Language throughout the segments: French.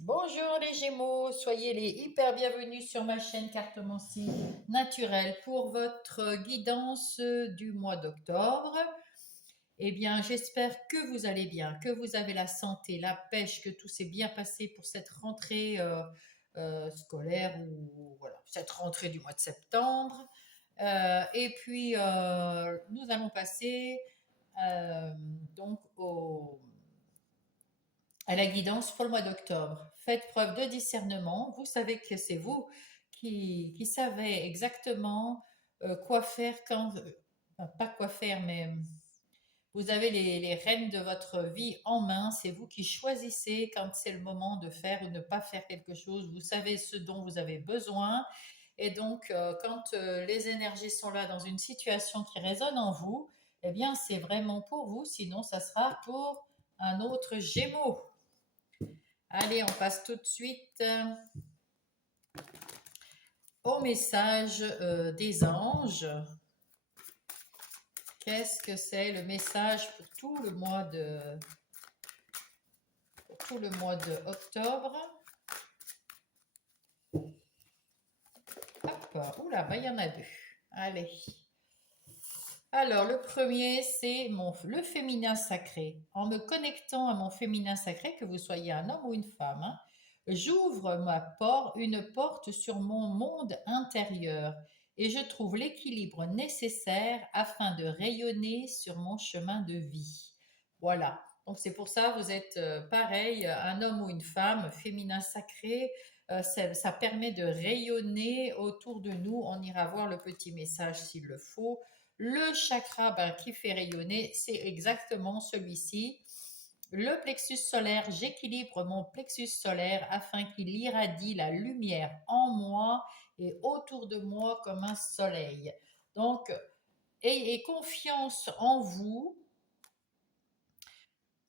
bonjour les Gémeaux, soyez les hyper bienvenus sur ma chaîne Cartomancie naturelle pour votre guidance du mois d'octobre. Eh bien, j'espère que vous allez bien, que vous avez la santé, la pêche, que tout s'est bien passé pour cette rentrée scolaire ou voilà, cette rentrée du mois de septembre. Et puis, nous allons passer euh, donc à la guidance pour le mois d'octobre. Faites preuve de discernement. Vous savez que c'est vous qui savez exactement quoi faire quand... enfin, pas quoi faire, mais vous avez les rênes de votre vie en main. C'est vous qui choisissez quand c'est le moment de faire ou ne pas faire quelque chose. Vous savez ce dont vous avez besoin. Et donc, quand les énergies sont là dans une situation qui résonne en vous, eh bien, c'est vraiment pour vous. Sinon, ça sera pour un autre Gémeaux. Allez, on passe tout de suite au message des anges. Qu'est-ce que c'est le message pour tout le mois de octobre? Hop, oula, bah, il y en a deux. Allez. Alors, le premier, c'est le féminin sacré. En me connectant à mon féminin sacré, que vous soyez un homme ou une femme, hein, j'ouvre une porte sur mon monde intérieur et je trouve l'équilibre nécessaire afin de rayonner sur mon chemin de vie. Voilà. Donc c'est pour ça, vous êtes pareil, un homme ou une femme, féminin sacré, ça permet de rayonner autour de nous. On ira voir le petit message s'il le faut. Le chakra qui fait rayonner, c'est exactement celui-ci. Le plexus solaire, j'équilibre mon plexus solaire afin qu'il irradie la lumière en moi et autour de moi comme un soleil. Donc, ayez confiance en vous.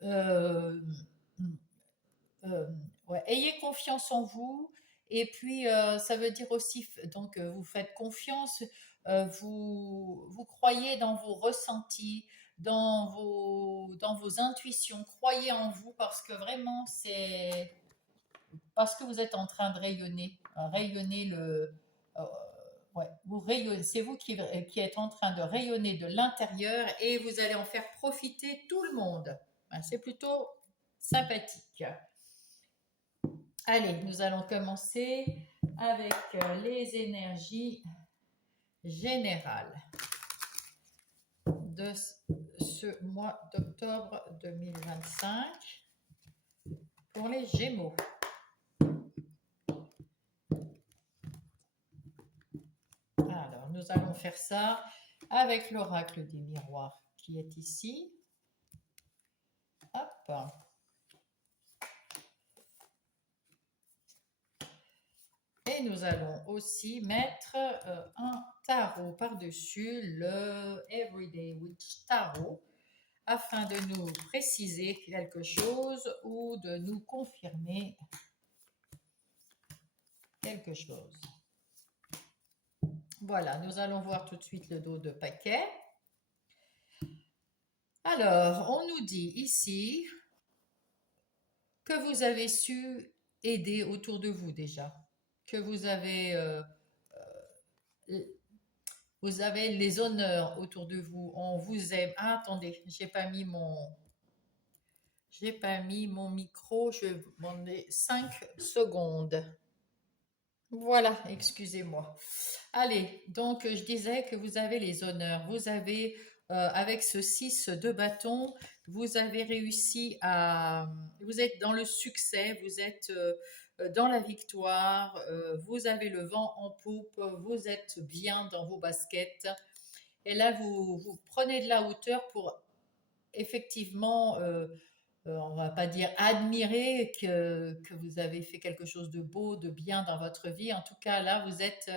Euh, euh, ouais, ayez confiance en vous. Et puis, ça veut dire aussi, donc, vous faites confiance, vous croyez dans vos ressentis, dans vos intuitions, croyez en vous parce que vraiment, c'est parce que vous êtes en train de rayonner, rayonner euh, ouais, vous rayonnez, c'est vous qui êtes en train de rayonner de l'intérieur et vous allez en faire profiter tout le monde. Ben, c'est plutôt sympathique. Allez, nous allons commencer avec les énergies générales de ce mois d'octobre 2025 pour les Gémeaux. Alors, nous allons faire ça avec l'oracle des miroirs qui est ici. Hop. Et nous allons aussi mettre un tarot par-dessus, le Everyday Witch Tarot, afin de nous préciser quelque chose ou de nous confirmer quelque chose. Voilà, nous allons voir tout de suite le dos de paquet. Alors, on nous dit ici que vous avez su aider autour de vous déjà, que vous avez les honneurs autour de vous, on vous aime. Ah, attendez, j'ai pas mis mon micro, je vais vous demander 5 secondes. Voilà, excusez-moi. Allez, donc je disais que vous avez les honneurs. Vous avez, avec ce 6 de bâton, vous avez réussi à... Vous êtes dans le succès, vous êtes dans la victoire, vous avez le vent en poupe, vous êtes bien dans vos baskets. Et là, vous prenez de la hauteur pour effectivement on va pas dire admirer que vous avez fait quelque chose de beau, de bien dans votre vie. En tout cas, là, vous êtes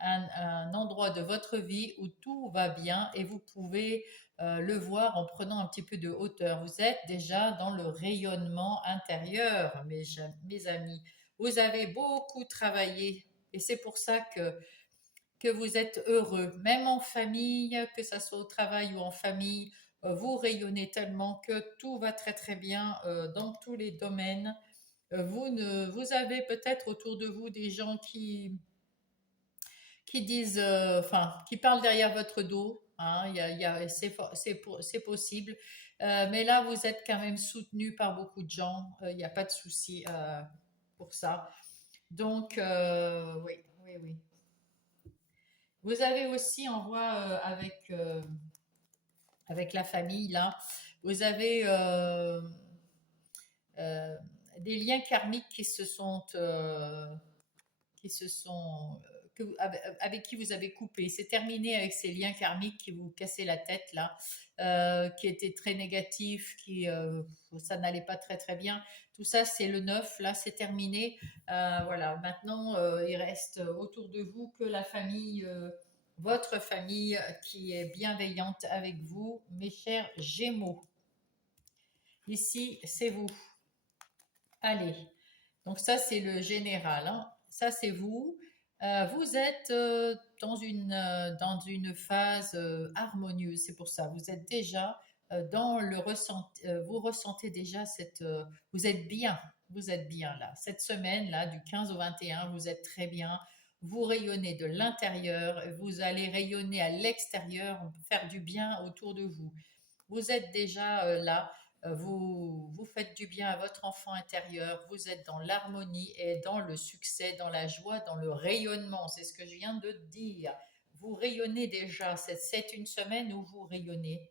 un endroit de votre vie où tout va bien et vous pouvez le voir en prenant un petit peu de hauteur. Vous êtes déjà dans le rayonnement intérieur, mes amis. Vous avez beaucoup travaillé et c'est pour ça que vous êtes heureux, même en famille, que ce soit au travail ou en famille, vous rayonnez tellement que tout va très très bien dans tous les domaines. Vous avez peut-être autour de vous des gens qui disent, enfin, qui parlent derrière votre dos. Hein, c'est possible. Mais là, vous êtes quand même soutenu par beaucoup de gens. Il n'y a pas de souci pour ça. Donc, oui, oui, oui. Vous avez aussi, on voit avec la famille, là, vous avez euh, des liens karmiques qui se sont avec qui vous avez coupé. C'est terminé avec ces liens karmiques qui vous cassaient la tête là, qui étaient très négatifs, ça n'allait pas très très bien. Tout ça, c'est le neuf, là, c'est terminé. Voilà, maintenant, il reste autour de vous que la famille, votre famille qui est bienveillante avec vous, mes chers Gémeaux. Ici, c'est vous. Allez, donc ça c'est le général, hein. Ça c'est vous. Vous êtes dans une phase harmonieuse, c'est pour ça. Vous êtes déjà dans le ressenti, vous ressentez déjà vous êtes bien là. Cette semaine là, du 15 au 21, vous êtes très bien. Vous rayonnez de l'intérieur, vous allez rayonner à l'extérieur, faire du bien autour de vous. Vous êtes déjà là, vous faites du bien à votre enfant intérieur, vous êtes dans l'harmonie et dans le succès, dans la joie, dans le rayonnement. C'est ce que je viens de dire. Vous rayonnez déjà. C'est une semaine où vous rayonnez.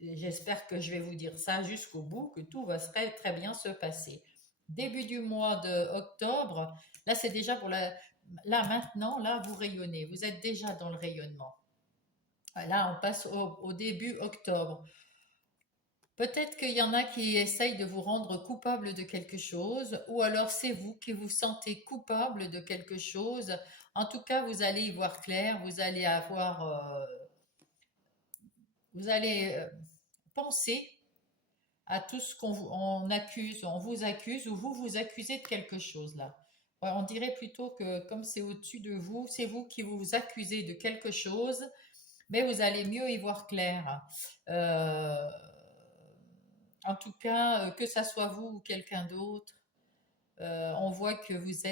Et j'espère que je vais vous dire ça jusqu'au bout, que tout va très, très bien se passer. Début du mois de octobre, là c'est déjà là maintenant, là vous rayonnez. Vous êtes déjà dans le rayonnement. Là, on passe au début octobre. Peut-être qu'il y en a qui essayent de vous rendre coupable de quelque chose, ou alors c'est vous qui vous sentez coupable de quelque chose. En tout cas, vous allez y voir clair, vous allez penser à tout ce on accuse, on vous accuse, ou vous vous accusez de quelque chose là. Ouais, on dirait plutôt que comme c'est au-dessus de vous, c'est vous qui vous accusez de quelque chose, mais vous allez mieux y voir clair. Euh, En tout cas, que ça soit vous ou quelqu'un d'autre, on voit que vous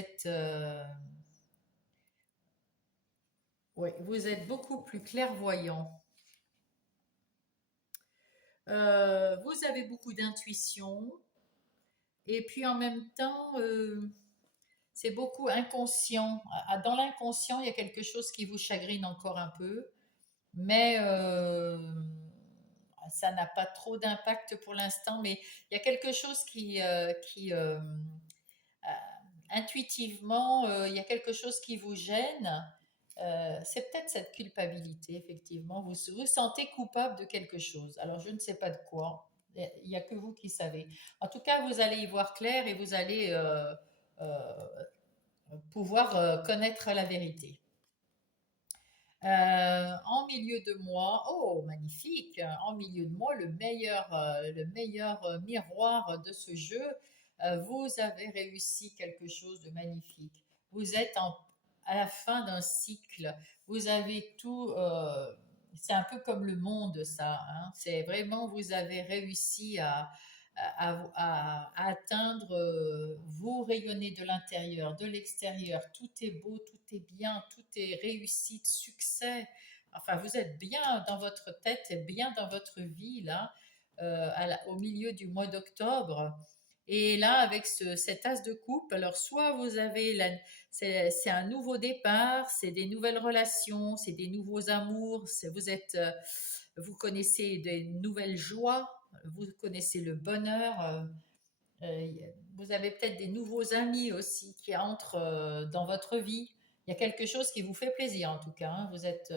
êtes beaucoup plus clairvoyant. Vous avez beaucoup d'intuition et puis en même temps, c'est beaucoup inconscient. Dans l'inconscient, il y a quelque chose qui vous chagrine encore un peu, mais ça n'a pas trop d'impact pour l'instant. Mais il y a quelque chose intuitivement, il y a quelque chose qui vous gêne. C'est peut-être cette culpabilité, effectivement. Vous vous sentez coupable de quelque chose. Alors, je ne sais pas de quoi. Il n'y a que vous qui savez. En tout cas, vous allez y voir clair et vous allez pouvoir connaître la vérité. En milieu de mois, oh magnifique, en milieu de mois, le meilleur miroir de ce jeu, vous avez réussi quelque chose de magnifique. Vous êtes à la fin d'un cycle, vous avez tout, c'est un peu comme le monde ça, hein. C'est vraiment, vous avez réussi à atteindre, vous rayonnez de l'intérieur, de l'extérieur, tout est beau, tout est bien, tout est réussite, succès. Enfin, vous êtes bien dans votre tête et bien dans votre vie, là, au milieu du mois d'octobre. Et là, avec cet as de coupe, alors soit vous avez, c'est un nouveau départ, c'est des nouvelles relations, c'est des nouveaux amours, vous connaissez des nouvelles joies, vous connaissez le bonheur, euh, vous avez peut-être des nouveaux amis aussi qui entrent dans votre vie. Il y a quelque chose qui vous fait plaisir en tout cas, hein. Vous êtes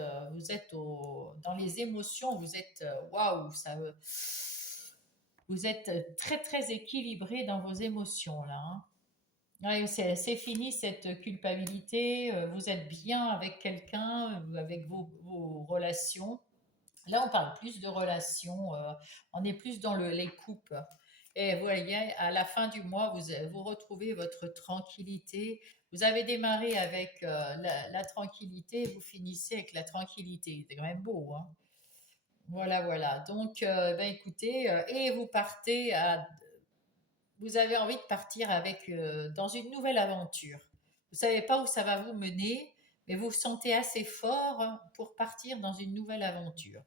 dans les émotions, vous êtes waouh, vous êtes très très équilibré dans vos émotions là, hein. Ouais, c'est fini cette culpabilité. Vous êtes bien avec quelqu'un, avec vos relations. Là, on parle plus de relations, on est plus dans les coupes. Et vous voyez, à la fin du mois, vous retrouvez votre tranquillité. Vous avez démarré avec la tranquillité, vous finissez avec la tranquillité. C'est quand même beau, hein. Voilà, voilà. Donc, ben écoutez, et vous partez vous avez envie de partir avec, dans une nouvelle aventure. Vous ne savez pas où ça va vous mener, mais vous vous sentez assez fort pour partir dans une nouvelle aventure.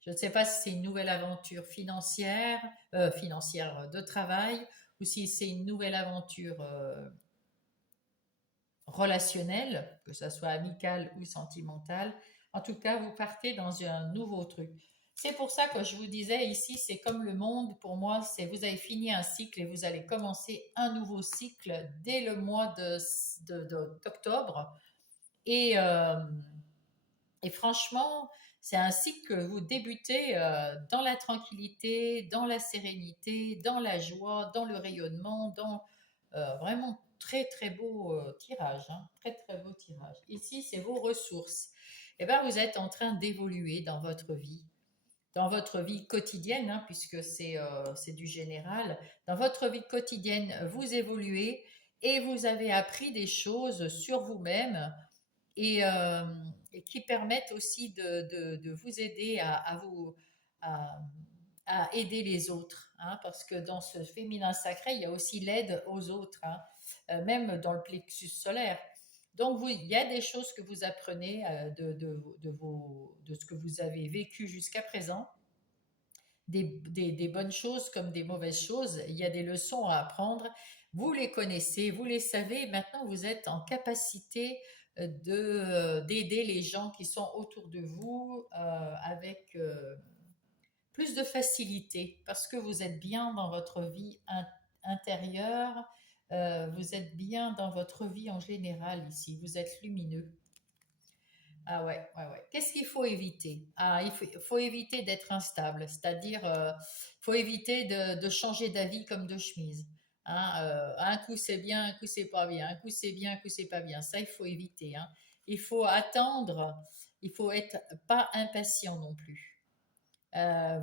Je ne sais pas si c'est une nouvelle aventure financière de travail, ou si c'est une nouvelle aventure relationnelle, que ce soit amicale ou sentimentale. En tout cas, vous partez dans un nouveau truc. C'est pour ça que je vous disais ici, c'est comme le monde, pour moi, c'est vous avez fini un cycle et vous allez commencer un nouveau cycle dès le mois d'octobre. Et, euh, et franchement, c'est un cycle que vous débutez dans la tranquillité, dans la sérénité, dans la joie, dans le rayonnement, dans vraiment très très beau tirage, hein, très très beau tirage. Ici, c'est vos ressources. Et ben, vous êtes en train d'évoluer dans votre vie quotidienne, hein, puisque c'est du général. Dans votre vie quotidienne, vous évoluez et vous avez appris des choses sur vous-même et, euh, et qui permettent aussi de vous aider à, à aider les autres, hein, parce que dans ce féminin sacré, il y a aussi l'aide aux autres, hein, même dans le plexus solaire. Donc, il y a des choses que vous apprenez de ce que vous avez vécu jusqu'à présent, des bonnes choses comme des mauvaises choses. Il y a des leçons à apprendre. Vous les connaissez, vous les savez. Maintenant, vous êtes en capacité d'aider les gens qui sont autour de vous avec plus de facilité parce que vous êtes bien dans votre vie intérieure. Vous êtes bien dans votre vie en général ici. Vous êtes lumineux. Ah ouais, ouais, ouais. Qu'est-ce qu'il faut éviter? Ah, faut éviter d'être instable, c'est-à-dire, faut éviter de changer d'avis comme de chemise. Hein, un coup c'est bien, un coup c'est pas bien, un coup c'est bien, un coup c'est pas bien. Ça, il faut éviter. Hein. Il faut attendre, il faut être pas impatient non plus.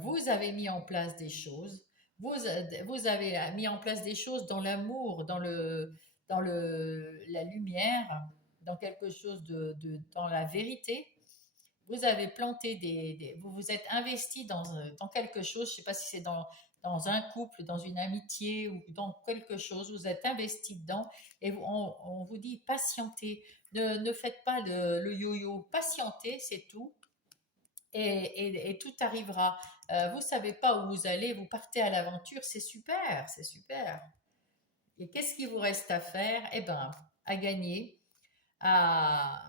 Vous avez mis en place des choses, vous avez mis en place des choses dans l'amour, la lumière, dans quelque chose dans la vérité. Vous avez planté vous vous êtes investi dans quelque chose, je ne sais pas si c'est dans un couple, dans une amitié ou dans quelque chose, vous êtes investi dedans et on vous dit patientez, ne faites pas le yo-yo, patientez, c'est tout et tout arrivera. Vous savez pas où vous allez, vous partez à l'aventure, c'est super, c'est super. Et qu'est-ce qu'il vous reste à faire? Eh ben, à gagner, à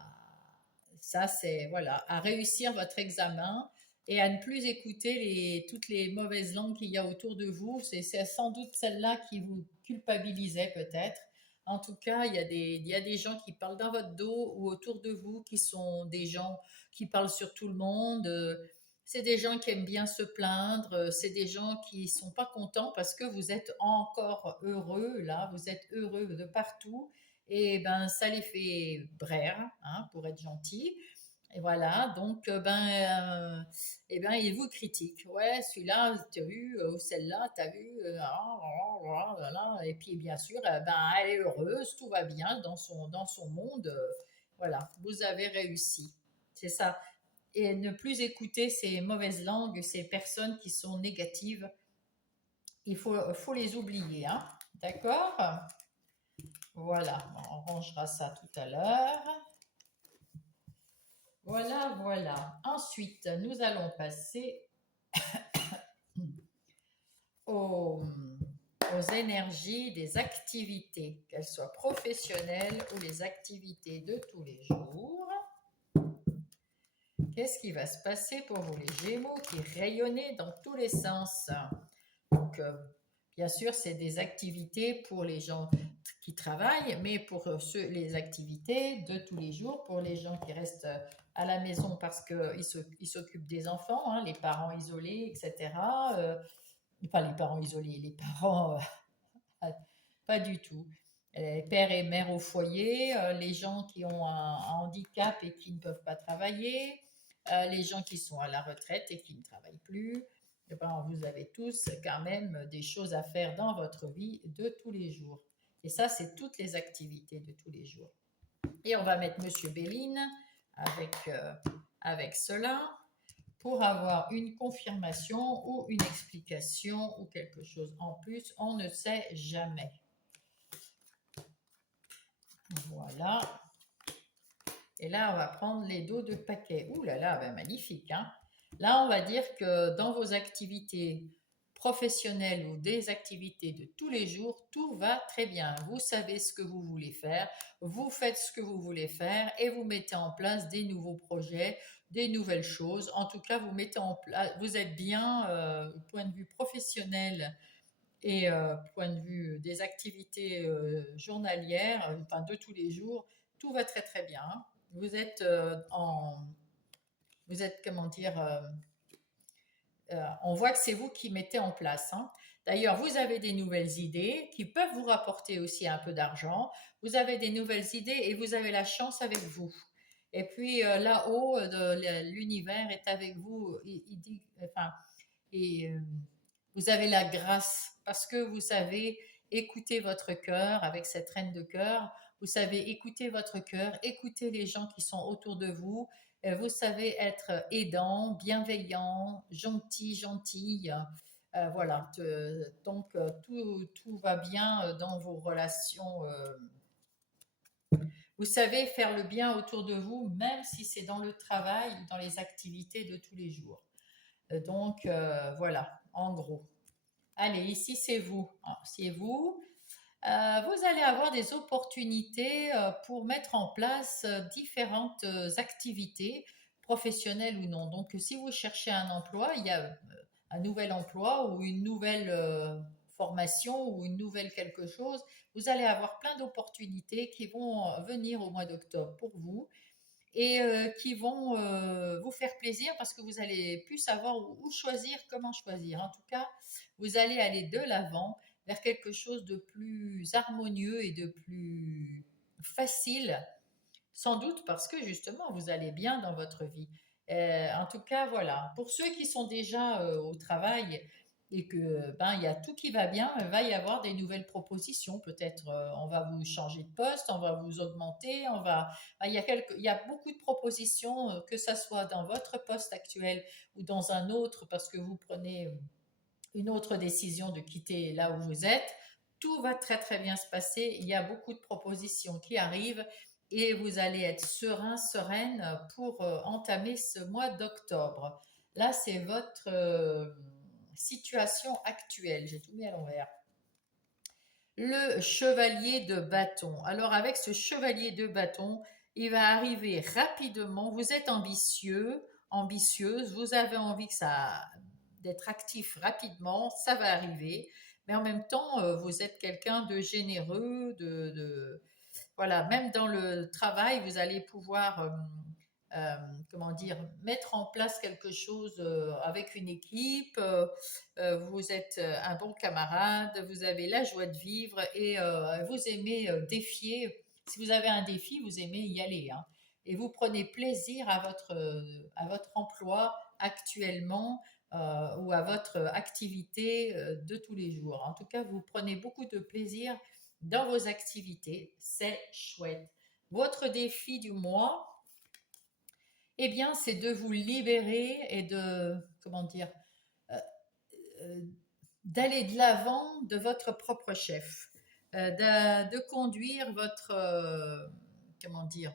ça c'est voilà, à réussir votre examen et à ne plus écouter toutes les mauvaises langues qu'il y a autour de vous. C'est sans doute celle-là qui vous culpabilisait peut-être. En tout cas, il y a des gens qui parlent dans votre dos ou autour de vous qui sont des gens qui parlent sur tout le monde. C'est des gens qui aiment bien se plaindre. C'est des gens qui sont pas contents parce que vous êtes encore heureux là. Vous êtes heureux de partout et ben ça les fait braire, hein, pour être gentil. Et voilà, donc eh ben ils vous critiquent. Ouais, celui-là, t'as vu, ou celle-là, t'as vu, voilà. Et puis bien sûr, ben elle est heureuse, tout va bien dans son monde. Voilà, vous avez réussi. C'est ça. Et ne plus écouter ces mauvaises langues, ces personnes qui sont négatives. Faut les oublier, hein. D'accord? Voilà, on rangera ça tout à l'heure. Voilà, voilà. Ensuite, nous allons passer aux, aux énergies des activités, qu'elles soient professionnelles ou les activités de tous les jours. Qu'est-ce qui va se passer pour vous, les Gémeaux, qui rayonnez dans tous les sens? Donc, bien sûr, c'est des activités pour les gens qui travaillent, mais pour les activités de tous les jours, pour les gens qui restent à la maison parce qu'ils s'occupent des enfants, hein, les parents isolés, etc. Pas les parents isolés, les parents, pas du tout. Les pères et mères au foyer, les gens qui ont un handicap et qui ne peuvent pas travailler, les gens qui sont à la retraite et qui ne travaillent plus. Eh ben, vous avez tous quand même des choses à faire dans votre vie de tous les jours. Et ça, c'est toutes les activités de tous les jours. Et on va mettre Monsieur Béline avec, avec cela pour avoir une confirmation ou une explication ou quelque chose en plus. On ne sait jamais. Voilà. Et là, on va prendre les dos de paquet. Ouh là là, ben magnifique, hein. Là, on va dire que dans vos activités professionnelles ou des activités de tous les jours, tout va très bien. Vous savez ce que vous voulez faire, vous faites ce que vous voulez faire et vous mettez en place des nouveaux projets, des nouvelles choses. En tout cas, vous mettez en place, vous êtes bien au point de vue professionnel et point de vue des activités journalières, enfin de tous les jours, tout va très très bien, hein. Vous êtes comment dire, on voit que c'est vous qui mettez en place, hein. D'ailleurs, vous avez des nouvelles idées qui peuvent vous rapporter aussi un peu d'argent. Vous avez des nouvelles idées et vous avez la chance avec vous. Et puis là-haut, l'univers est avec vous. Il dit, enfin, et vous avez la grâce parce que vous savez écouter votre cœur avec cette reine de cœur. Vous savez écouter votre cœur, écouter les gens qui sont autour de vous. Vous savez être aidant, bienveillant, gentil, gentille. Voilà. Donc tout va bien dans vos relations. Vous savez faire le bien autour de vous, même si c'est dans le travail ou dans les activités de tous les jours. Donc voilà, en gros. Allez, ici c'est vous. C'est vous. Vous allez avoir des opportunités pour mettre en place différentes activités, professionnelles ou non. Donc, si vous cherchez un emploi, il y a un nouvel emploi ou une nouvelle formation ou une nouvelle quelque chose. Vous allez avoir plein d'opportunités qui vont venir au mois d'octobre pour vous et qui vont vous faire plaisir parce que vous allez plus savoir où choisir, comment choisir. En tout cas, vous allez aller de l'avant vers quelque chose de plus harmonieux et de plus facile, sans doute parce que justement, vous allez bien dans votre vie. En tout cas, voilà. Pour ceux qui sont déjà au travail et que ben il y a tout qui va bien, il va y avoir des nouvelles propositions. Peut-être on va vous changer de poste, on va vous augmenter, il y a beaucoup de propositions, que ça soit dans votre poste actuel ou dans un autre, parce que vous prenez une autre décision de quitter là où vous êtes. Tout va très très bien se passer. Il y a beaucoup de propositions qui arrivent et vous allez être serein, sereine pour entamer ce mois d'octobre. Là, c'est votre situation actuelle. J'ai tout mis à l'envers. Le chevalier de bâton. Alors avec ce chevalier de bâton, il va arriver rapidement. Vous êtes ambitieux, ambitieuse, vous avez envie que ça d'être actif rapidement, ça va arriver. Mais en même temps, vous êtes quelqu'un de généreux, voilà, même dans le travail, vous allez pouvoir comment dire, mettre en place quelque chose avec une équipe. Vous êtes un bon camarade, vous avez la joie de vivre et vous aimez défier. Si vous avez un défi, vous aimez y aller, hein. Et vous prenez plaisir à votre emploi actuellement ou à votre activité de tous les jours. En tout cas, vous prenez beaucoup de plaisir dans vos activités. C'est chouette. Votre défi du mois, eh bien, c'est de vous libérer et de, comment dire, euh, euh, d'aller de l'avant de votre propre chef, de conduire votre, comment dire,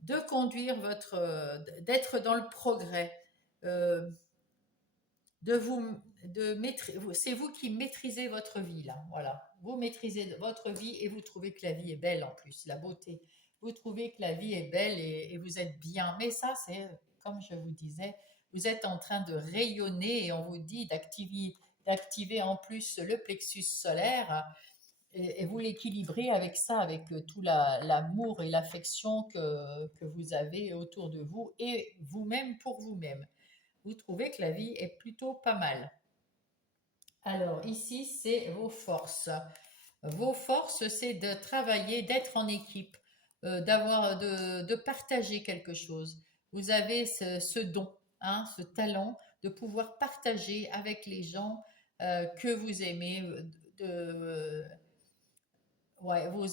de conduire votre, d'être dans le progrès, euh, de vous, c'est vous qui maîtrisez votre vie là, voilà. Vous maîtrisez votre vie et vous trouvez que la vie est belle en plus, la beauté. Vous trouvez que la vie est belle et vous êtes bien. Mais ça, c'est comme je vous disais, vous êtes en train de rayonner et on vous dit d'activer en plus le plexus solaire et vous l'équilibrez avec ça, avec tout l'amour et l'affection que vous avez autour de vous et vous-même pour vous-même. Vous trouvez que la vie est plutôt pas mal. Alors ici, c'est vos forces. Vos forces, c'est de travailler, d'être en équipe, de partager quelque chose. Vous avez ce don, hein, ce talent de pouvoir partager avec les gens que vous aimez. Ouais, vous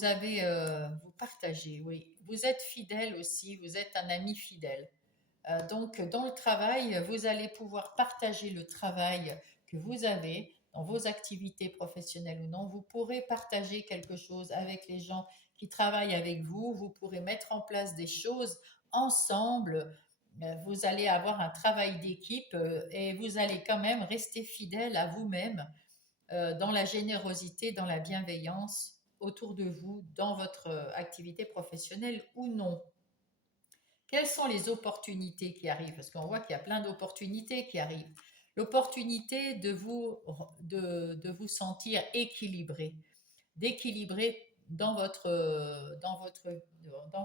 partagez, oui. Vous êtes fidèle aussi, vous êtes un ami fidèle. Donc, dans le travail, vous allez pouvoir partager le travail que vous avez dans vos activités professionnelles ou non. Vous pourrez partager quelque chose avec les gens qui travaillent avec vous. Vous pourrez mettre en place des choses ensemble. Vous allez avoir un travail d'équipe et vous allez quand même rester fidèle à vous-même dans la générosité, dans la bienveillance autour de vous, dans votre activité professionnelle ou non. Quelles sont les opportunités qui arrivent? Parce qu'on voit qu'il y a plein d'opportunités qui arrivent. L'opportunité de vous sentir équilibré, d'équilibrer dans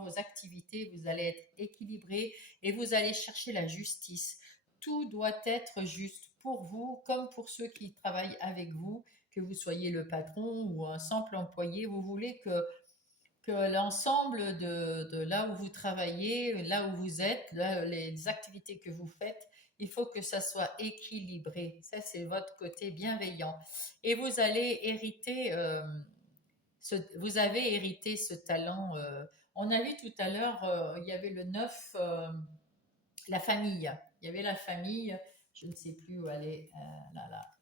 vos activités, vous allez être équilibré et vous allez chercher la justice. Tout doit être juste pour vous comme pour ceux qui travaillent avec vous, que vous soyez le patron ou un simple employé. Vous voulez que l'ensemble de là où vous travaillez, là où vous êtes, là, les activités que vous faites, il faut que ça soit équilibré. Ça, c'est votre côté bienveillant. Et vous allez hériter, vous avez hérité ce talent. On a vu tout à l'heure, il y avait le 9, la famille. Il y avait la famille, je ne sais plus où elle est,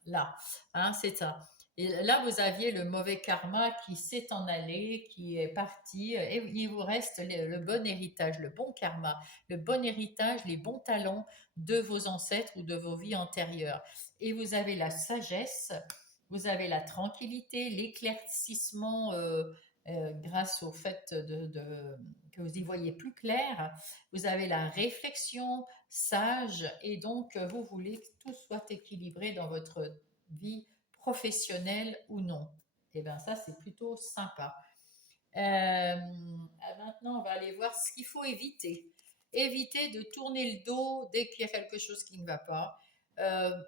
là, hein, c'est ça. Et là, vous aviez le mauvais karma qui s'est en allé, qui est parti, et il vous reste le bon héritage, le bon karma, le bon héritage, les bons talents de vos ancêtres ou de vos vies antérieures. Et vous avez la sagesse, vous avez la tranquillité, l'éclaircissement grâce au fait que vous y voyez plus clair. Vous avez la réflexion sage et donc vous voulez que tout soit équilibré dans votre vie professionnelle ou non. Et bien ça, c'est plutôt sympa. Maintenant, on va aller voir ce qu'il faut éviter. Éviter de tourner le dos dès qu'il y a quelque chose qui ne va pas.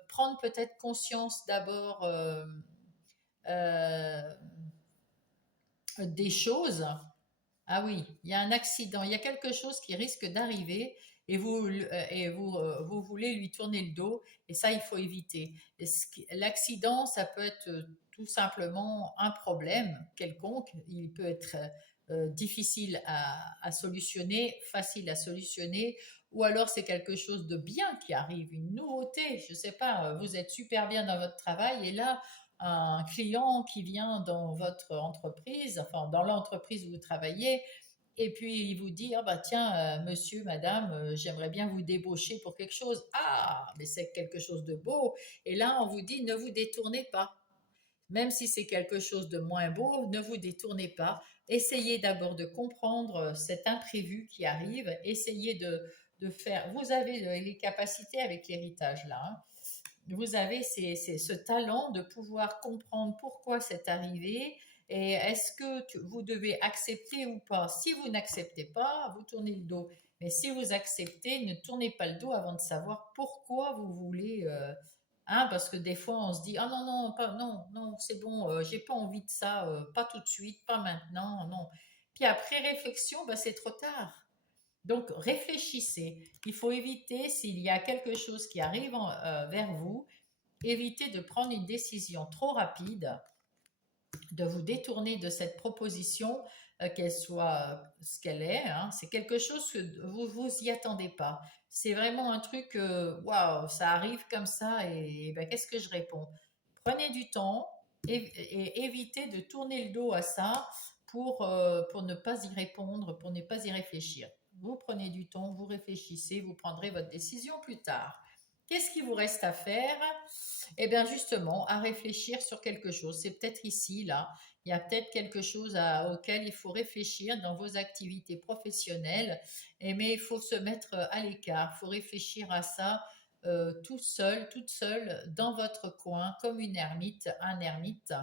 Prendre peut-être conscience d'abord euh, des choses. Ah oui, il y a un accident, il y a quelque chose qui risque d'arriver vous voulez lui tourner le dos et ça, il faut éviter. L'accident, ça peut être tout simplement un problème quelconque. Il peut être difficile à solutionner, facile à solutionner, ou alors c'est quelque chose de bien qui arrive, une nouveauté. Je ne sais pas, vous êtes super bien dans votre travail et là, un client qui vient dans votre entreprise, enfin dans l'entreprise où vous travaillez, et puis il vous dit, ah bah tiens, monsieur, madame, j'aimerais bien vous débaucher pour quelque chose. Ah, mais c'est quelque chose de beau. Et là, on vous dit, ne vous détournez pas. Même si c'est quelque chose de moins beau, ne vous détournez pas. Essayez d'abord de comprendre cet imprévu qui arrive. Essayez de faire. Vous avez les capacités avec l'héritage là, hein. Vous avez ce talent de pouvoir comprendre pourquoi c'est arrivé et est-ce que vous devez accepter ou pas. Si vous n'acceptez pas, vous tournez le dos. Mais si vous acceptez, ne tournez pas le dos avant de savoir pourquoi vous voulez. Hein, parce que des fois, on se dit, ah non, non, pas, non, non, c'est bon, j'ai pas envie de ça, pas tout de suite, pas maintenant, non. Puis après réflexion, bah, c'est trop tard. Donc, réfléchissez. Il faut éviter, s'il y a quelque chose qui arrive vers vous, évitez de prendre une décision trop rapide, de vous détourner de cette proposition, qu'elle soit ce qu'elle est, hein. C'est quelque chose que vous y attendez pas. C'est vraiment un truc, waouh, ça arrive comme ça et ben, qu'est-ce que je réponds? Prenez du temps et évitez de tourner le dos à ça pour ne pas y répondre, pour ne pas y réfléchir. Vous prenez du temps, vous réfléchissez, vous prendrez votre décision plus tard. Qu'est-ce qui vous reste à faire? Eh bien, justement, à réfléchir sur quelque chose. C'est peut-être ici, là, il y a peut-être quelque chose auquel il faut réfléchir dans vos activités professionnelles, mais il faut se mettre à l'écart, il faut réfléchir à ça tout seul, toute seule, dans votre coin, comme une ermite, un ermite.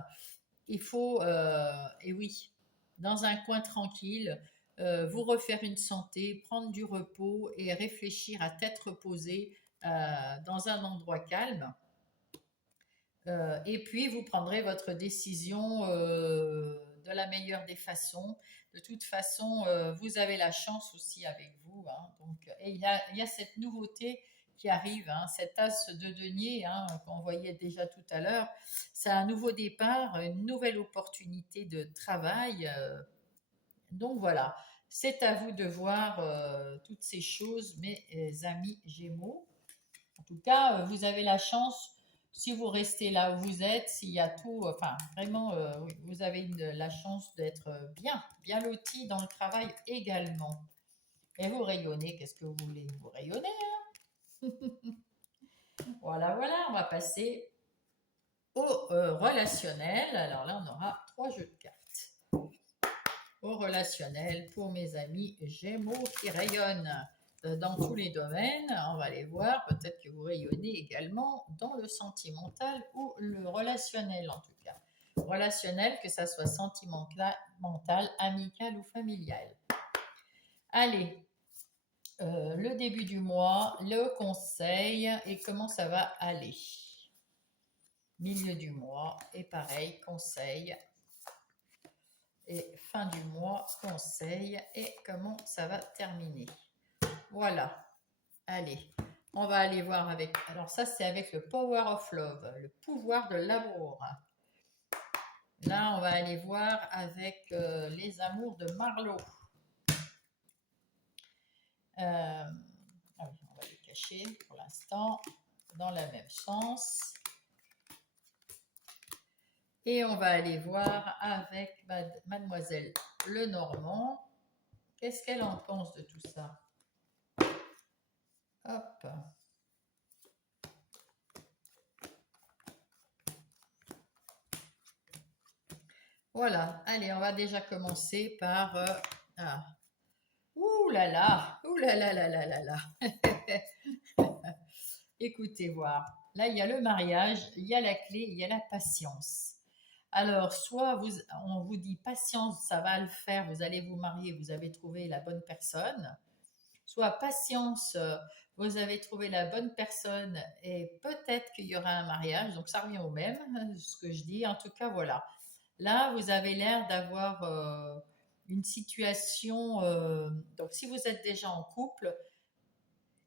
Il faut, et oui, dans un coin tranquille, vous refaire une santé, prendre du repos et réfléchir à tête reposée dans un endroit calme. Et puis, vous prendrez votre décision de la meilleure des façons. De toute façon, vous avez la chance aussi avec vous, hein. Donc, et il y a cette nouveauté qui arrive, hein, cet as de denier, hein, qu'on voyait déjà tout à l'heure. C'est un nouveau départ, une nouvelle opportunité de travail. Donc voilà. C'est à vous de voir toutes ces choses, mes amis Gémeaux. En tout cas, vous avez la chance, si vous restez là où vous êtes, s'il y a tout, enfin vraiment, oui, vous avez la chance d'être bien loti dans le travail également. Et vous rayonnez, qu'est-ce que vous voulez? Vous rayonnez, hein. Voilà, voilà, on va passer au relationnel. Alors là, on aura 3 jeux de cartes. Au relationnel pour mes amis Gémeaux qui rayonnent dans tous les domaines. On va les voir. Peut-être que vous rayonnez également dans le sentimental ou le relationnel en tout cas. Relationnel, que ça soit sentimental, amical ou familial. Allez, le début du mois, le conseil et comment ça va aller. Milieu du mois et pareil, conseil. Et fin du mois, conseil et comment ça va terminer. Voilà. Allez, on va aller voir avec... Alors ça, c'est avec le Power of Love, le pouvoir de l'amour. Là, on va aller voir avec les amours de Marlowe. Ah oui, on va les cacher pour l'instant dans le même sens. Et on va aller voir avec Mademoiselle Lenormand. Qu'est-ce qu'elle en pense de tout ça? Hop. Voilà. Allez, on va déjà commencer par... ah. Ouh là là! Ouh là là là là là là! Écoutez voir. Là, il y a le mariage, il y a la clé, il y a la patience. Alors, soit on vous dit patience, ça va le faire, vous allez vous marier, vous avez trouvé la bonne personne. Soit patience, vous avez trouvé la bonne personne et peut-être qu'il y aura un mariage. Donc, ça revient au même, ce que je dis. En tout cas, voilà. Là, vous avez l'air d'avoir une situation. Donc, si vous êtes déjà en couple,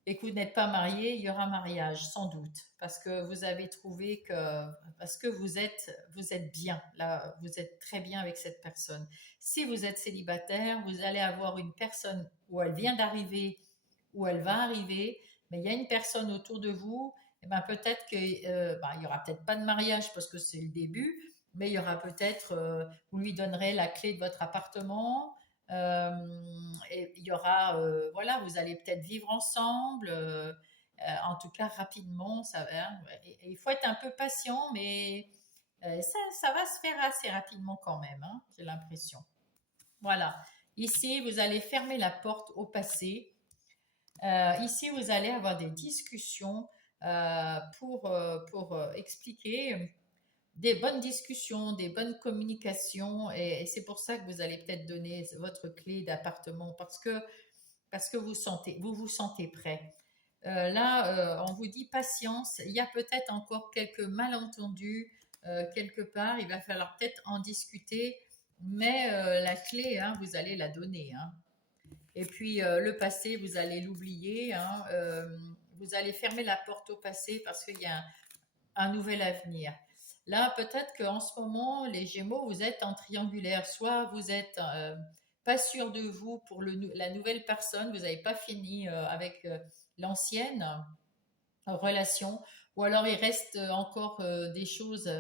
et que vous n'êtes pas marié, il y aura mariage, sans doute, parce que vous avez trouvé que, parce que vous êtes bien, là, vous êtes très bien avec cette personne. Si vous êtes célibataire, vous allez avoir une personne où elle vient d'arriver, où elle va arriver, mais il y a une personne autour de vous, et ben peut-être que, il y aura peut-être pas de mariage parce que c'est le début, mais il y aura peut-être, vous lui donnerez la clé de votre appartement, euh, et il y aura, voilà, vous allez peut-être vivre ensemble. En tout cas, rapidement, ça va. Il faut être un peu patient, mais ça va se faire assez rapidement quand même, hein, j'ai l'impression. Voilà. Ici, vous allez fermer la porte au passé. Ici, vous allez avoir des discussions pour expliquer des bonnes discussions, des bonnes communications, et c'est pour ça que vous allez peut-être donner votre clé d'appartement parce que vous vous sentez prêt. Là, on vous dit patience. Il y a peut-être encore quelques malentendus quelque part. Il va falloir peut-être en discuter, mais la clé, hein, vous allez la donner, hein. Et puis le passé, vous allez l'oublier, hein. Vous allez fermer la porte au passé parce qu'il y a un nouvel avenir. Là, peut-être qu'en ce moment, les Gémeaux, vous êtes en triangulaire. Soit vous êtes pas sûr de vous pour la nouvelle personne, vous n'avez pas fini avec l'ancienne relation, ou alors il reste encore des choses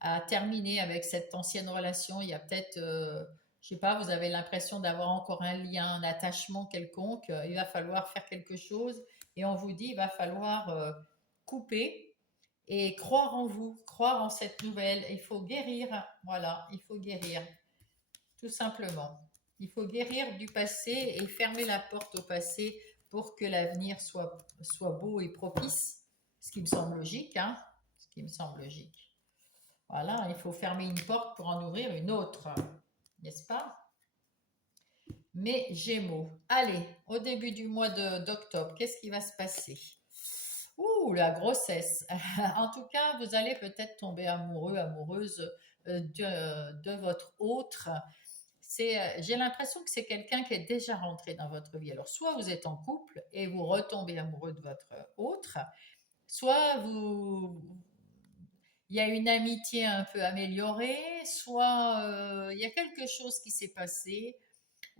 à terminer avec cette ancienne relation. Il y a peut-être, je sais pas, vous avez l'impression d'avoir encore un lien, un attachement quelconque. Il va falloir faire quelque chose, et on vous dit, il va falloir couper et croire en vous, croire en cette nouvelle. Il faut guérir, voilà, il faut guérir, tout simplement. Il faut guérir du passé et fermer la porte au passé pour que l'avenir soit beau et propice, ce qui me semble logique, hein, ce qui me semble logique. Voilà, il faut fermer une porte pour en ouvrir une autre, n'est-ce pas? Mes Gémeaux. Allez, au début du mois d'octobre, qu'est-ce qui va se passer? Ouh, la grossesse. En tout cas, vous allez peut-être tomber amoureux, amoureuse de votre autre. J'ai l'impression que c'est quelqu'un qui est déjà rentré dans votre vie. Alors, soit vous êtes en couple et vous retombez amoureux de votre autre, soit il y a une amitié un peu améliorée, soit il y a quelque chose qui s'est passé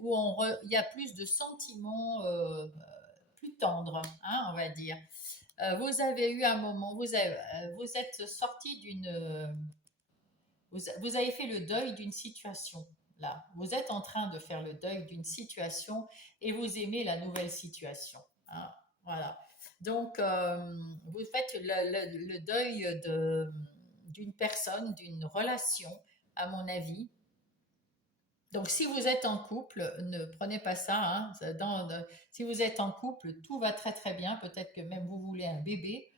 où il y a plus de sentiments plus tendres, hein, on va dire. Vous avez eu un moment, vous êtes sorti vous avez fait le deuil d'une situation. Là, vous êtes en train de faire le deuil d'une situation et vous aimez la nouvelle situation, hein. Voilà. Donc, vous faites le deuil d'une personne, d'une relation, à mon avis. Donc, si vous êtes en couple, ne prenez pas ça, hein. Si vous êtes en couple, tout va très très bien. Peut-être que même vous voulez un bébé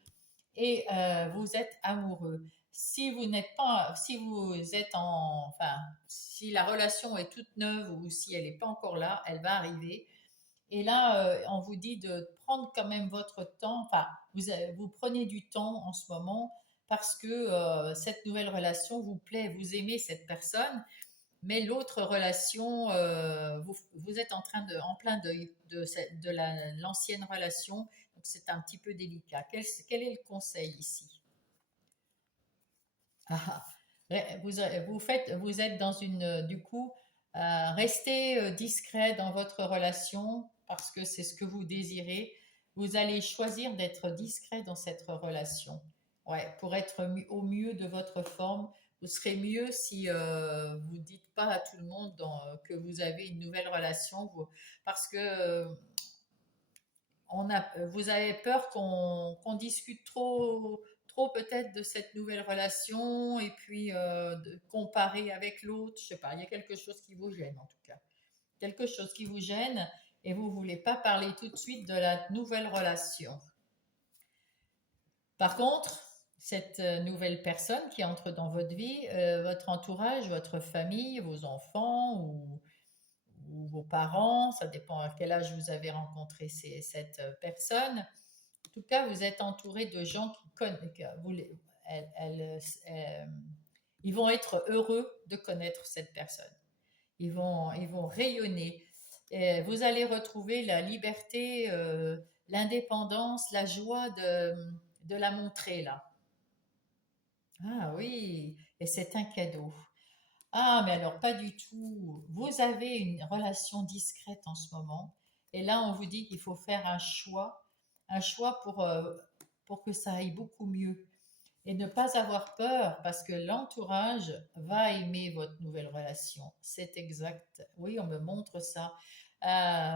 et vous êtes amoureux. Si vous n'êtes pas, si vous êtes enfin, si la relation est toute neuve ou si elle n'est pas encore là, elle va arriver. Et là, on vous dit de prendre quand même votre temps. Enfin, vous prenez du temps en ce moment parce que cette nouvelle relation vous plaît, vous aimez cette personne, mais l'autre relation, vous êtes en plein deuil de l'ancienne relation, donc c'est un petit peu délicat. Quel est le conseil ici? Ah, vous êtes dans du coup, restez discret dans votre relation parce que c'est ce que vous désirez. Vous allez choisir d'être discret dans cette relation. Ouais, pour être au mieux de votre forme. Vous serez mieux si vous dites pas à tout le monde que vous avez une nouvelle relation, parce que vous avez peur qu'on discute trop peut-être de cette nouvelle relation et puis de comparer avec l'autre. Je sais pas, il y a quelque chose qui vous gêne en tout cas. Quelque chose qui vous gêne et vous voulez pas parler tout de suite de la nouvelle relation. Par contre, cette nouvelle personne qui entre dans votre vie, votre entourage, votre famille, vos enfants ou vos parents, ça dépend à quel âge vous avez rencontré cette personne. En tout cas, vous êtes entouré de gens qui connaissent. Ils vont être heureux de connaître cette personne. Ils vont rayonner. Et vous allez retrouver la liberté, l'indépendance, la joie de la montrer là. Ah oui, et c'est un cadeau. Ah, mais alors pas du tout. Vous avez une relation discrète en ce moment. Et là, on vous dit qu'il faut faire un choix pour que ça aille beaucoup mieux. Et ne pas avoir peur parce que l'entourage va aimer votre nouvelle relation. C'est exact. Oui, on me montre ça.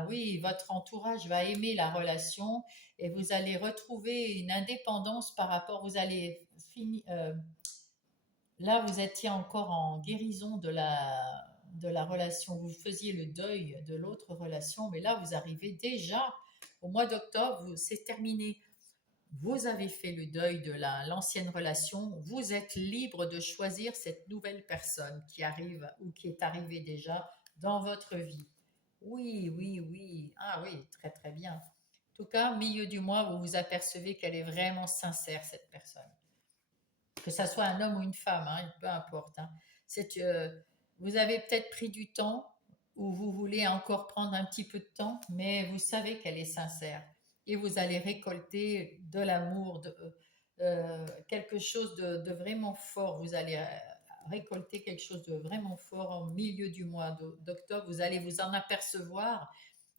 Oui, votre entourage va aimer la relation et vous allez retrouver une indépendance par rapport, vous allez finir, là, vous étiez encore en guérison de la relation. Vous faisiez le deuil de l'autre relation, mais là, vous arrivez déjà au mois d'octobre, c'est terminé. Vous avez fait le deuil de l'ancienne relation. Vous êtes libre de choisir cette nouvelle personne qui arrive ou qui est arrivée déjà dans votre vie. Oui, oui, oui. Ah oui, très, très bien. En tout cas, milieu du mois, vous vous apercevez qu'elle est vraiment sincère, cette personne, que ça soit un homme ou une femme, hein, peu importe, hein. C'est, vous avez peut-être pris du temps ou vous voulez encore prendre un petit peu de temps, mais vous savez qu'elle est sincère et vous allez récolter de l'amour, quelque chose de vraiment fort. Vous allez récolter quelque chose de vraiment fort au milieu du mois d'octobre. Vous allez vous en apercevoir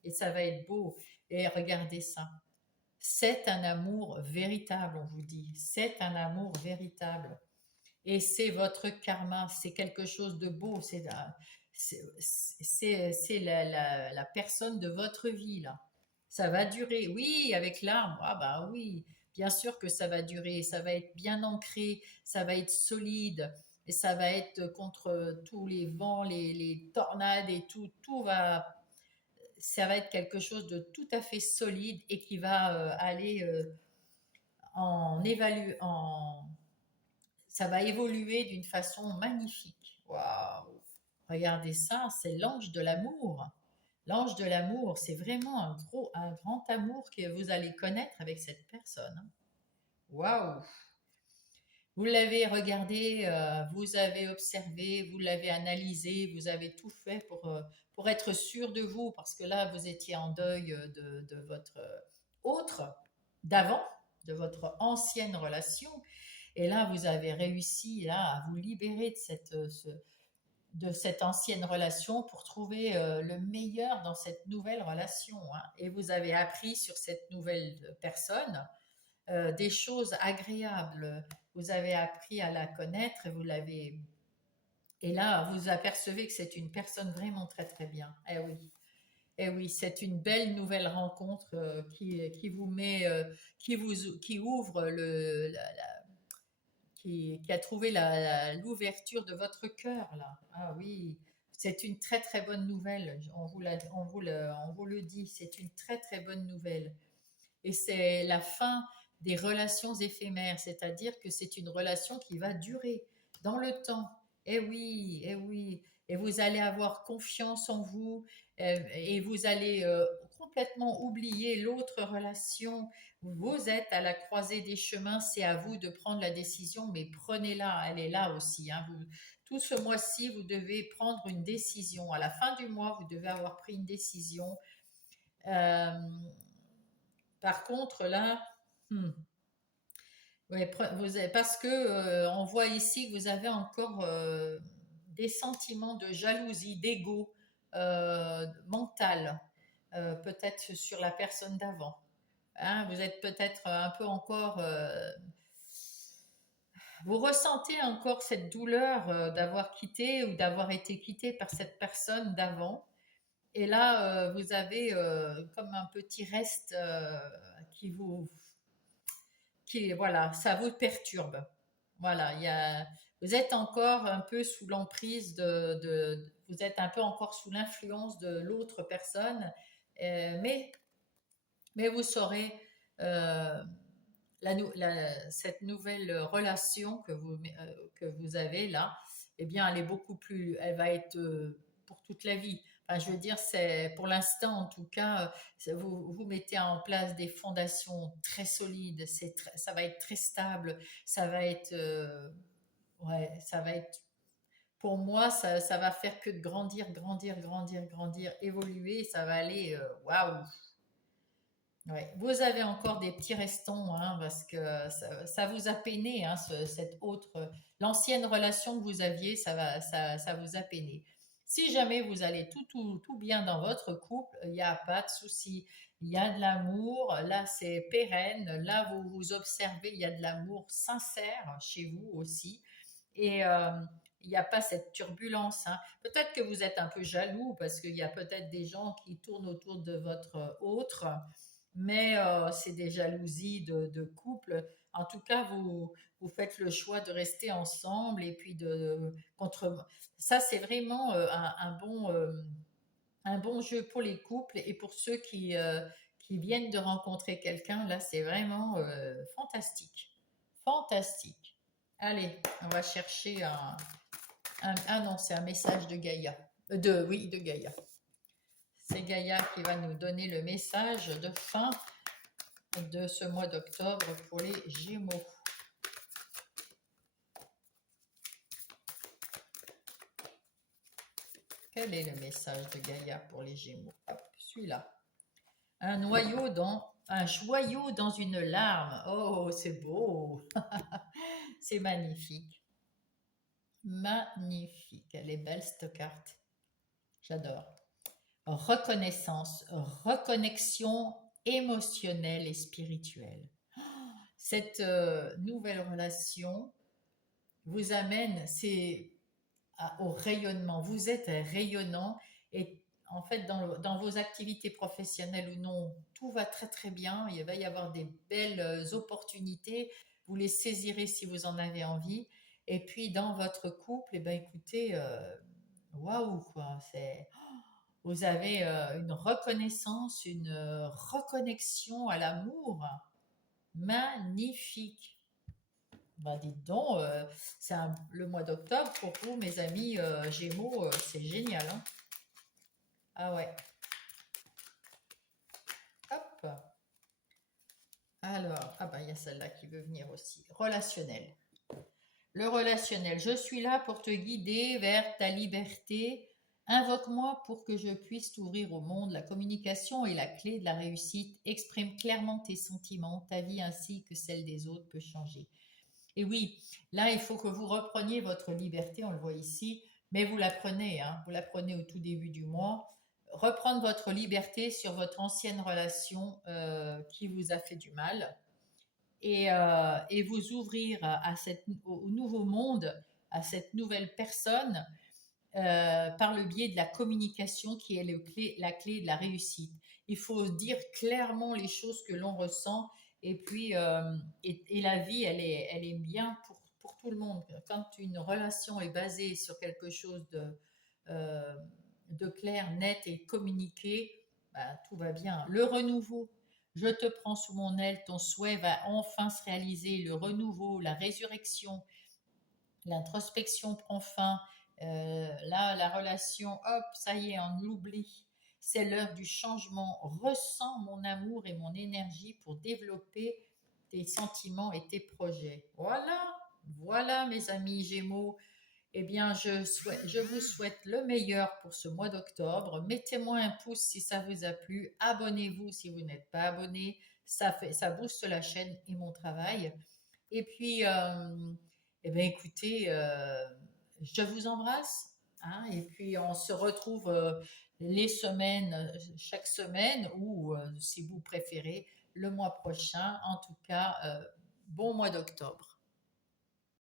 et ça va être beau. Et regardez ça. C'est un amour véritable, on vous dit. C'est un amour véritable. Et c'est votre karma, c'est quelque chose de beau, c'est la personne de votre vie, là. Ça va durer, oui, avec l'arbre, ah bah oui, bien sûr que ça va durer, ça va être bien ancré, ça va être solide, et ça va être contre tous les vents, les tornades et tout ça va être quelque chose de tout à fait solide et qui va aller en évalue, ça va évoluer d'une façon magnifique. Waouh! Regardez ça, c'est l'ange de l'amour. L'ange de l'amour, c'est vraiment un grand amour que vous allez connaître avec cette personne. Waouh! Vous l'avez regardé, vous avez observé, vous l'avez analysé, vous avez tout fait pour être sûr de vous, parce que là, vous étiez en deuil de votre autre d'avant, de votre ancienne relation. Et là, vous avez réussi là, à vous libérer de de cette ancienne relation pour trouver le meilleur dans cette nouvelle relation, hein. Et vous avez appris sur cette nouvelle personne des choses agréables. Vous avez appris à la connaître et vous l'avez. Et là, vous apercevez que c'est une personne vraiment très très bien. Eh oui. Eh oui, c'est une belle nouvelle rencontre qui vous met, qui ouvre qui a trouvé l'ouverture de votre cœur là. Ah oui, c'est une très très bonne nouvelle. On vous le dit, c'est une très très bonne nouvelle. Et c'est la fin des relations éphémères, c'est-à-dire que c'est une relation qui va durer dans le temps. Eh oui, eh oui. Et vous allez avoir confiance en vous et vous allez complètement oublier l'autre relation. Vous êtes à la croisée des chemins, c'est à vous de prendre la décision, mais prenez-la, elle est là aussi, hein. Tout ce mois-ci, vous devez prendre une décision. À la fin du mois, vous devez avoir pris une décision. Euh, Par contre, là, hmm, ouais, parce que on voit ici que vous avez encore des sentiments de jalousie, d'ego mental, peut-être sur la personne d'avant. Hein, vous êtes peut-être un peu encore, vous ressentez encore cette douleur d'avoir quitté ou d'avoir été quitté par cette personne d'avant. Et là, vous avez comme un petit reste qui vous voilà, ça vous perturbe. Voilà, vous êtes encore un peu sous l'emprise vous êtes un peu encore sous l'influence de l'autre personne, euh, mais, mais vous saurez euh, cette nouvelle relation que vous avez là, eh bien, elle va être pour toute la vie. Enfin, je veux dire, c'est pour l'instant, en tout cas, vous mettez en place des fondations très solides. Ça va être très stable. Ça va être, ouais, ça va être. Pour moi, ça va faire que de grandir, grandir, grandir, grandir, évoluer. Ça va aller, waouh. Ouais. Vous avez encore des petits restants, hein, parce que ça vous a peiné, hein, cette autre, l'ancienne relation que vous aviez, ça vous a peiné. Si jamais vous allez tout bien dans votre couple, il n'y a pas de souci. Il y a de l'amour, là c'est pérenne, là vous observez, il y a de l'amour sincère chez vous aussi. Et il n'y a pas cette turbulence, hein. Peut-être que vous êtes un peu jaloux parce qu'il y a peut-être des gens qui tournent autour de votre autre, mais c'est des jalousies de couple. En tout cas, vous faites le choix de rester ensemble et puis de contre. Ça, c'est vraiment un bon jeu pour les couples et pour ceux qui viennent de rencontrer quelqu'un. Là, c'est vraiment fantastique. Fantastique. Allez, on va chercher ah non, c'est un message de Gaïa. Oui, de Gaïa. C'est Gaïa qui va nous donner le message de fin de ce mois d'octobre pour les Gémeaux. Quel est le message de Gaïa pour les Gémeaux? Hop, celui-là. Un joyau dans une larme. Oh, c'est beau. C'est magnifique. Magnifique. Elle est belle cette carte. J'adore. Reconnaissance, reconnexion émotionnelle et spirituelle. Cette nouvelle relation vous amène au rayonnement. Vous êtes rayonnant et en fait, dans vos activités professionnelles ou non, tout va très très bien. Il va y avoir des belles opportunités. Vous les saisirez si vous en avez envie. Et puis dans votre couple, eh ben, écoutez, waouh quoi, vous avez une reconnaissance, une reconnexion à l'amour magnifique. Bah, dites donc, le mois d'octobre pour vous, mes amis Gémeaux, c'est génial, hein. Ah ouais. Hop. Alors, ah bah il y a celle-là qui veut venir aussi. Relationnel. Le relationnel. Je suis là pour te guider vers ta liberté. Invoque-moi pour que je puisse t'ouvrir au monde. La communication est la clé de la réussite. Exprime clairement tes sentiments. Ta vie ainsi que celle des autres peut changer. Et oui, là, il faut que vous repreniez votre liberté, on le voit ici, mais vous la prenez, hein, vous la prenez au tout début du mois. Reprendre votre liberté sur votre ancienne relation qui vous a fait du mal et vous ouvrir au nouveau monde, à cette nouvelle personne par le biais de la communication qui est la clé de la réussite. Il faut dire clairement les choses que l'on ressent et puis et la vie, elle est bien pour tout le monde. Quand une relation est basée sur quelque chose euh, de clair, net et communiqué, bah, tout va bien. Le renouveau, je te prends sous mon aile, ton souhait va enfin se réaliser. Le renouveau, la résurrection, l'introspection prend fin. Là, la relation, hop, ça y est, on l'oublie. C'est l'heure du changement. Ressens mon amour et mon énergie pour développer tes sentiments et tes projets. Voilà, voilà mes amis Gémeaux. Eh bien, je vous souhaite le meilleur pour ce mois d'octobre. Mettez-moi un pouce si ça vous a plu. Abonnez-vous si vous n'êtes pas abonné. Ça booste la chaîne et mon travail. Et puis, eh bien, écoutez, je vous embrasse. Hein, et puis, on se retrouve les semaines, chaque semaine, ou si vous préférez, le mois prochain. En tout cas, bon mois d'octobre.